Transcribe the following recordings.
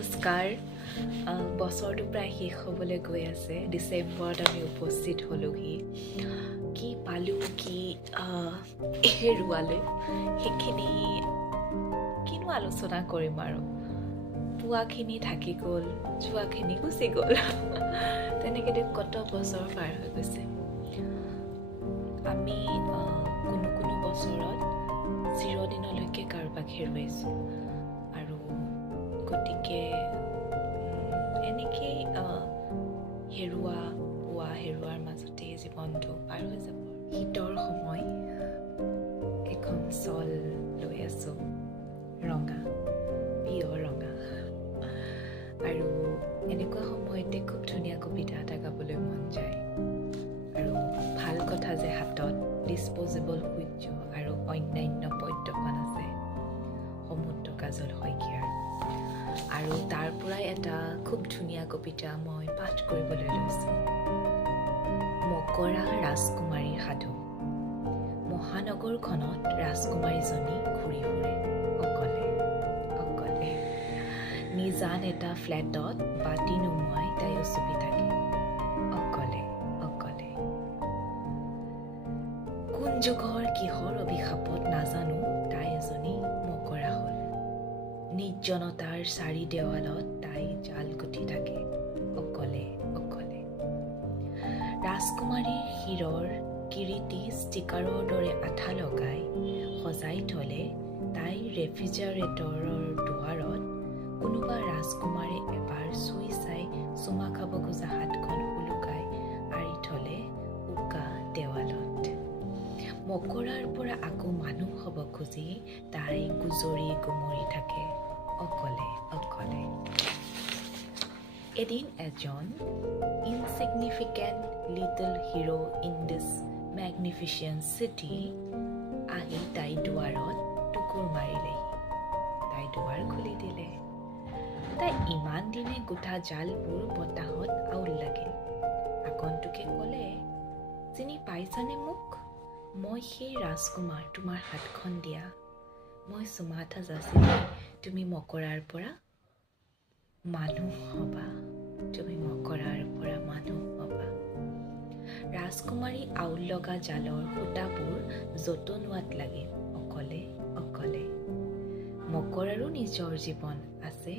নমস্কাৰ বছৰটো প্ৰায় শেষ হ'বলৈ গৈ আছে ডিচেম্বৰত আমি উপস্থিত হ'লোহি কি পালোঁ কি হেৰুৱালোঁ সেইখিনি কিনো আলোচনা কৰিম আৰু পোৱাখিনি থাকি গ'ল যোৱাখিনি গুচি গ'ল তেনেকৈ কত বছৰ পাৰ হৈ গৈছে আমি কোনো বছৰত চিৰদিনলৈকে কাৰোবাক হেৰুৱাইছোঁ আৰু গতিকে এনেকেই হেৰুৱাৰ মাজতেই জীৱনটো পাৰ হৈ যাব শীতৰ সময় এখন চল লৈ আছোঁ ৰঙা প্ৰিয় ৰঙা আৰু এনেকুৱা সময়তে খুব ধুনীয়া কবিতা এটা গাবলৈ মন যায় আৰু ভাল কথা যে হাতত ডিছপ'জেবল সূৰ্য আৰু অন্যান্য পদ্যখন আছে সমুদ্ৰ কাজল শইকীয়াৰ আৰু তাৰ পৰাই এটা খুব ধুনীয়া কবিতা মই পাঠ কৰিবলৈ লৈছোঁ মকৰা ৰাজকুমাৰীৰ সাধু মহানগৰখনত ৰাজকুমাৰীজনী ঘূৰি ফুৰে অকলে নিজান এটা ফ্লেটত বাতি নুমুৱাই তাই উচুপি থাকে অকলে কোন যুগৰ কিহৰ অভিশাপত নাজানো তাই এজনী মকৰা হ'ল নিৰ্জনতাৰ চাৰি দেৱালত তাই জাল গুঠি থাকে অকলে ৰাজকুমাৰীৰ শিৰৰ কিৰীটি ষ্টিকাৰৰ দৰে আঠা লগাই সজাই থলে তাই ৰেফ্ৰিজাৰেটৰৰ দুৱাৰত কোনোবা ৰাজকুমাৰে এবাৰ চুই চাই চুমা খাব খোজা হাতখন উলুকাই আঁৰি থলে উকা দেৱালত মকৰাৰ পৰা আকৌ মানুহ হ'ব খুজি তাই গুজৰি গুমৰি থাকে অকলে এদিন এজন insignificant little hero in this magnificent city আহি তাই দুৱাৰত টুকুৰ মাৰিলেহি তাই দুৱাৰ খুলি দিলে তাই ইমান দিনে গোঠা জালবোৰ বতাহত আউল লাগিল আগন্তুকে ক'লে চিনি পাইছানে মোক মই সেই ৰাজকুমাৰ তোমাৰ হাতখন দিয়া মই চুমা এটা যাচিলে তুমি মকৰাৰ পৰা মানুহ হ'বা ৰাজকুমাৰী আউল লগা জালৰ সূতাবোৰ যতনোৱাত লাগিল অকলে মকৰাৰো নিজৰ জীৱন আছে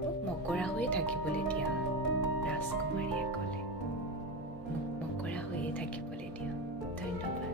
মোক মকৰা হৈয়ে থাকিবলৈ দিয়া ৰাজকুমাৰীয়ে ক'লে মোক মকৰা হৈয়ে থাকিবলৈ দিয়া ধন্যবাদ